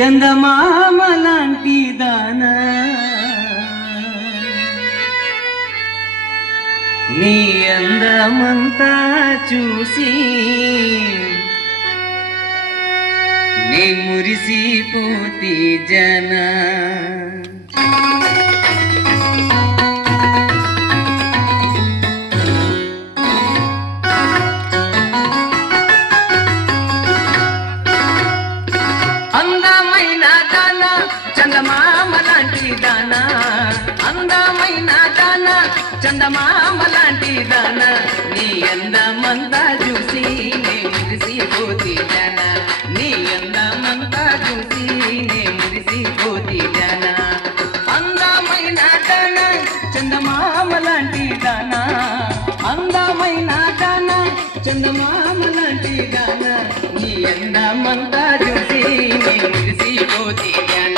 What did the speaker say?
చందమామ లాంటి దానా నీ అందమంతా చూసి నీ మురిసిపోతి జనా అందమైన దానా చందమామ లాంటి దానా అందమైన దానా చందమామ లాంటి దానా నీ అందమంతా చూసి నే మురిసిపోతి జానా నీ అందమంతా చూసి నే మురిసిపోతి జానా అందమైన దానా చందమామ లాంటి దానా అందమైన దానా చందమామ లాంటి దానా నీ అందమంతా చూసి నే మురిసిపోతి జానా